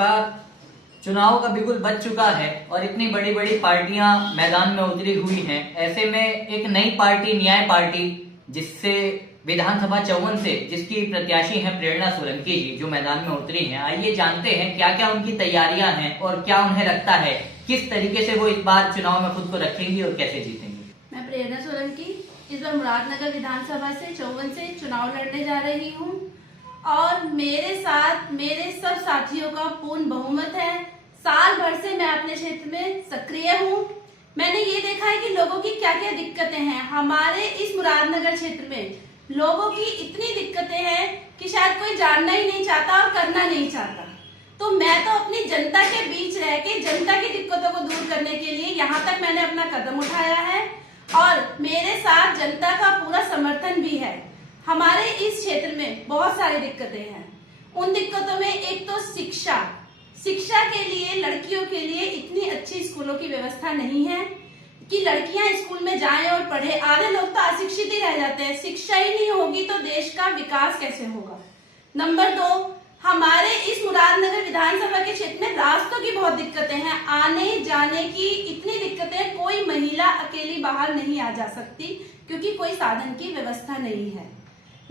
नमस्कार। चुनाव का बिगुल बज चुका है और इतनी बड़ी बड़ी पार्टियां मैदान में उतरी हुई हैं। ऐसे में एक नई पार्टी न्याय पार्टी, जिससे विधानसभा 54 से जिसकी प्रत्याशी हैं प्रेरणा सोलंकी जी, जो मैदान में उतरी हैं, आइए जानते हैं क्या क्या उनकी तैयारियां हैं और क्या उन्हें लगता है किस तरीके से वो इस बार चुनाव में खुद को रखेंगी और कैसे जीतेंगी। मैं प्रेरणा सोलंकी इस बार मुरादनगर विधानसभा से 54 से चुनाव लड़ने जा रही हूँ और मेरे साथ मेरे सब साथियों का पूर्ण बहुमत है। साल भर से मैं अपने क्षेत्र में सक्रिय हूँ। मैंने ये देखा है कि लोगों की क्या क्या दिक्कतें हैं। हमारे इस मुरादनगर क्षेत्र में लोगों की इतनी दिक्कतें हैं कि शायद कोई जानना ही नहीं चाहता और करना नहीं चाहता। तो मैं तो अपनी जनता के बीच रह के जनता की दिक्कतों को दूर करने के लिए यहाँ तक मैंने अपना कदम उठाया है और मेरे साथ जनता का पूरा समर्थन भी है। हमारे इस क्षेत्र में बहुत सारी दिक्कतें हैं। उन दिक्कतों में एक तो शिक्षा के लिए लड़कियों के लिए इतनी अच्छी स्कूलों की व्यवस्था नहीं है कि लड़कियां स्कूल में जाएं और पढ़े। आधे लोग तो अशिक्षित ही रह जाते हैं। शिक्षा ही नहीं होगी तो देश का विकास कैसे होगा। नंबर 2, हमारे इस मुरादनगर विधानसभा के क्षेत्र में रास्तों की बहुत दिक्कतें हैं। आने जाने की इतनी दिक्कतें, कोई महिला अकेली बाहर नहीं आ जा सकती क्योंकि कोई साधन की व्यवस्था नहीं है।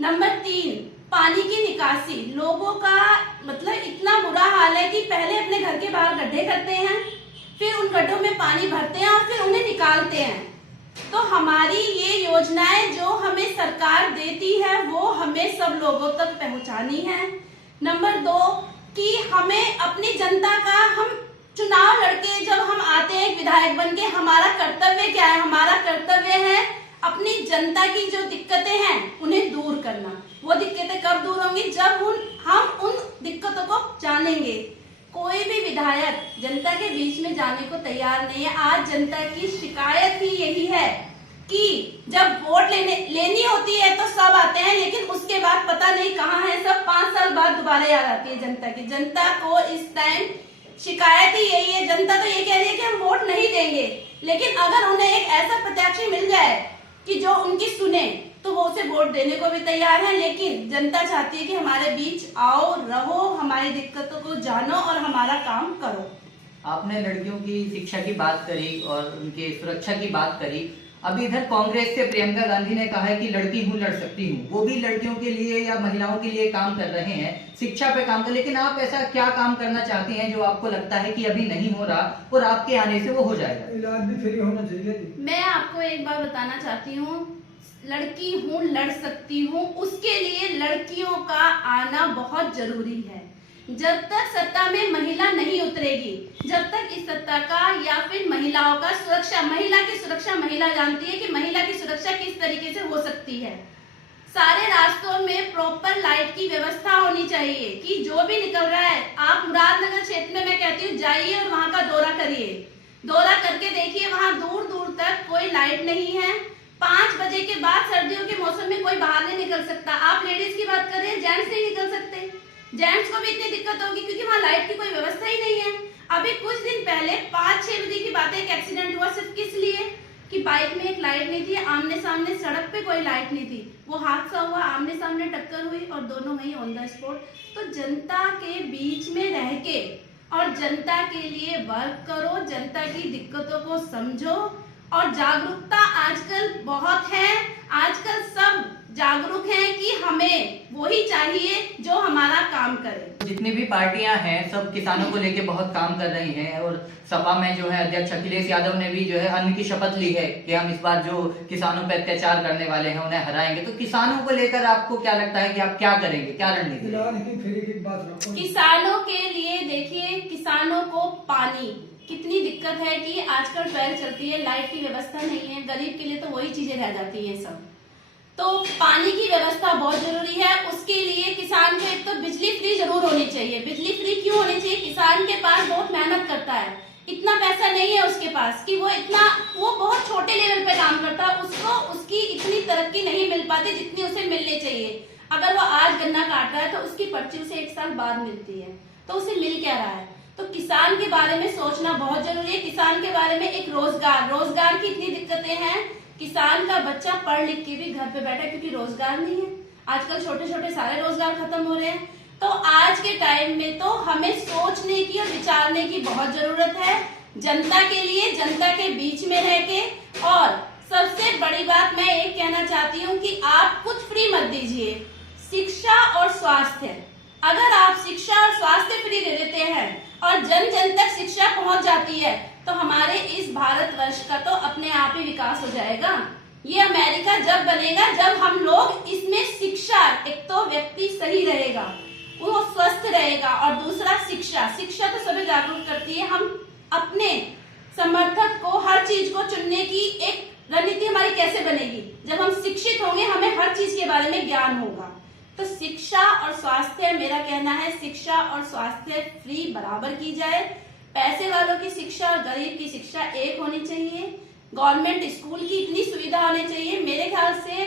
नंबर 3, पानी की निकासी। लोगों का मतलब इतना बुरा हाल है कि पहले अपने घर के बाहर गड्ढे करते हैं, फिर उन गड्ढों में पानी भरते हैं और फिर उन्हें निकालते हैं। तो हमारी ये योजनाएं जो हमें सरकार देती है वो हमें सब लोगों तक पहुंचानी है। नंबर 2, कि हमें अपनी जनता का, हम चुनाव लड़के जब हम आते हैं विधायक बन के, हमारा कर्तव्य क्या है? हमारा कर्तव्य है अपनी जनता की जो दिक्कतें हैं उन्हें दूर करना। वो दिक्कतें कब दूर होंगी? जब हम उन दिक्कतों को जानेंगे। कोई भी विधायक जनता के बीच में जाने को तैयार नहीं है। आज जनता की शिकायत ही यही है कि जब वोट लेनी होती है तो सब आते हैं, लेकिन उसके बाद पता नहीं कहाँ है सब। 5 साल बाद दोबारा याद आती है जनता की। जनता को इस टाइम शिकायत ही यही है। जनता तो ये कह रही है कि हम वोट नहीं देंगे, लेकिन अगर उन्हें एक ऐसा प्रत्याशी मिल जाए कि जो उनकी सुने तो वो उसे वोट देने को भी तैयार है। लेकिन जनता चाहती है कि हमारे बीच आओ, रहो, हमारी दिक्कतों को जानो और हमारा काम करो। आपने लड़कियों की शिक्षा की बात करी और उनके सुरक्षा की बात करी। अभी इधर कांग्रेस से प्रियंका गांधी ने कहा है कि लड़की हूँ लड़ सकती हूँ। वो भी लड़कियों के लिए या महिलाओं के लिए काम कर रहे हैं, शिक्षा पे काम कर। लेकिन आप ऐसा क्या काम करना चाहती हैं जो आपको लगता है कि अभी नहीं हो रहा और आपके आने से वो हो जाएगा? इलाज भी फ्री होना चाहिए। मैं आपको एक बार बताना चाहती हूँ, लड़की हूँ लड़ सकती हूँ, उसके लिए लड़कियों का आना बहुत जरूरी है। जब तक सत्ता में महिला नहीं उतरेगी, जब तक इस सत्ता का या फिर महिलाओं का सुरक्षा, महिला की सुरक्षा, महिला जानती है कि महिला की सुरक्षा किस तरीके से हो सकती है। सारे रास्तों में प्रॉपर लाइट की व्यवस्था होनी चाहिए कि जो भी निकल रहा है, आप मुरादनगर क्षेत्र में मैं कहती हूँ जाइए और वहां का दौरा करिए। दौरा करके देखिए, वहां दूर दूर तक कोई लाइट नहीं है। 5 बजे के बाद सर्दियों के मौसम में कोई बाहर नहीं निकल सकता। आप लेडीज की बात करें, जेंट्स नहीं निकल सकते। जेंट्स को भी इतनी दिक्कत होगी क्योंकि वहाँ लाइट की कोई व्यवस्था ही नहीं है। अभी कुछ दिन पहले 5-6 बजे की बात है, एक एक्सीडेंट हुआ सिर्फ किस लिए कि बाइक में एक लाइट नहीं थी, आमने सामने सड़क पे कोई लाइट नहीं थी। वो हादसा हुआ, आमने सामने टक्कर हुई और दोनों वहीं ऑन द स्पॉट। तो जनता के बीच में रह के और जनता के लिए वर्क करो, जनता की दिक्कतों को समझो। और जागरूकता आजकल बहुत है। आजकल सब जागरूक हैं कि हमें वही चाहिए जो हमारा काम करे। जितनी भी पार्टियां हैं सब किसानों को लेके बहुत काम कर रही हैं और सपा में जो है अध्यक्ष अखिलेश यादव ने भी जो है अन्न की शपथ ली है कि हम इस बार जो किसानों पर अत्याचार करने वाले हैं उन्हें हराएंगे। तो किसानों को लेकर आपको क्या लगता है कि आप क्या करेंगे, क्या रणनीति? किसानों के लिए देखिए, किसानों को पानी कितनी दिक्कत है कि आजकल ट्वेल चलती है, लाइट की व्यवस्था नहीं है। गरीब के लिए तो वही चीजें रह जाती है सब। तो पानी की व्यवस्था बहुत जरूरी है। उसके लिए किसान को एक तो बिजली फ्री जरूर होनी चाहिए। बिजली फ्री क्यों होनी चाहिए? किसान के पास बहुत मेहनत करता है, इतना पैसा नहीं है उसके पास कि वो बहुत छोटे लेवल पे काम करता है। उसको उसकी इतनी तरक्की नहीं मिल पाती जितनी उसे मिलनी चाहिए। अगर वो आज गन्ना काट रहा है तो उसकी पर्ची उसे 1 साल बाद मिलती है, तो उसे मिल क्या रहा है? तो किसान के बारे में सोचना बहुत जरूरी है। किसान के बारे में एक रोजगार की इतनी दिक्कतें हैं। किसान का बच्चा पढ़ लिख के भी घर पे बैठा है क्योंकि रोजगार नहीं है। आजकल छोटे छोटे सारे रोजगार खत्म हो रहे हैं। तो आज के टाइम में तो हमें सोचने की और विचारने की बहुत जरूरत है, जनता के लिए, जनता के बीच में रह के। और सबसे बड़ी बात मैं एक कहना चाहती हूँ कि आप कुछ फ्री मत दीजिए, शिक्षा और स्वास्थ्य। अगर आप शिक्षा और स्वास्थ्य फ्री दे देते हैं और जन जन तक शिक्षा पहुंच जाती है तो हमारे इस भारतवर्ष का तो अपने आप ही विकास हो जाएगा। ये अमेरिका जब बनेगा जब हम लोग इसमें शिक्षा, एक तो व्यक्ति सही रहेगा, वो स्वस्थ रहेगा, और दूसरा शिक्षा। शिक्षा तो सभी जागरूक करती है। हम अपने समर्थक को, हर चीज को चुनने की एक रणनीति हमारी कैसे बनेगी? जब हम शिक्षित होंगे, हमें हर चीज के बारे में ज्ञान होगा। तो शिक्षा और स्वास्थ्य, मेरा कहना है शिक्षा और स्वास्थ्य फ्री बराबर की जाए। पैसे वालों की शिक्षा और गरीब की शिक्षा एक होनी चाहिए। गवर्नमेंट स्कूल की इतनी सुविधा होनी चाहिए, मेरे ख्याल से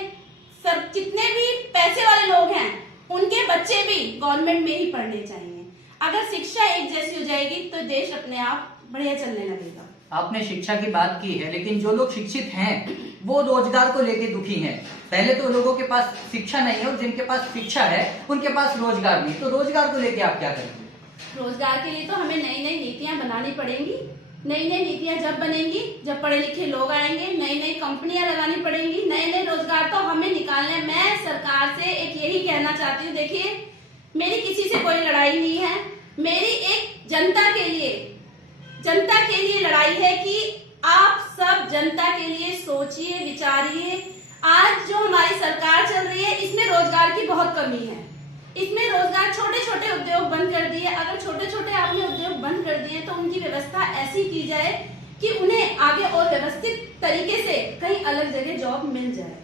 सब जितने भी पैसे वाले लोग हैं उनके बच्चे भी गवर्नमेंट में ही पढ़ने चाहिए। अगर शिक्षा एक जैसी हो जाएगी तो देश अपने आप बढ़िया चलने लगेगा। आपने शिक्षा की बात की है, लेकिन जो लोग शिक्षित हैं वो रोजगार को लेके दुखी हैं। पहले तो लोगों के पास शिक्षा नहीं है और जिनके पास शिक्षा है उनके पास रोजगार नहीं। तो रोजगार को लेके आप क्या करेंगे? रोजगार के लिए तो हमें नई नई नीतियां बनानी पड़ेंगी। नई नई नीतियां जब बनेंगी, जब पढ़े लिखे लोग आएंगे, नई नई कंपनियां लगानी पड़ेंगी, नए नए रोजगार तो हमें निकालने। मैं सरकार से एक यही कहना चाहती हूँ, देखिए मेरी किसी से कोई लड़ाई नहीं है, मेरी एक जनता के लिए लड़ाई है कि आप सब जनता के लिए सोचिए, विचारिए। आज जो हमारी सरकार चल रही है इसमें रोजगार की बहुत कमी है। इसमें रोजगार, छोटे छोटे उद्योग बंद कर दिए। अगर छोटे छोटे आपने उद्योग बंद कर दिए तो उनकी व्यवस्था ऐसी की जाए कि उन्हें आगे और व्यवस्थित तरीके से कहीं अलग जगह जॉब मिल जाए।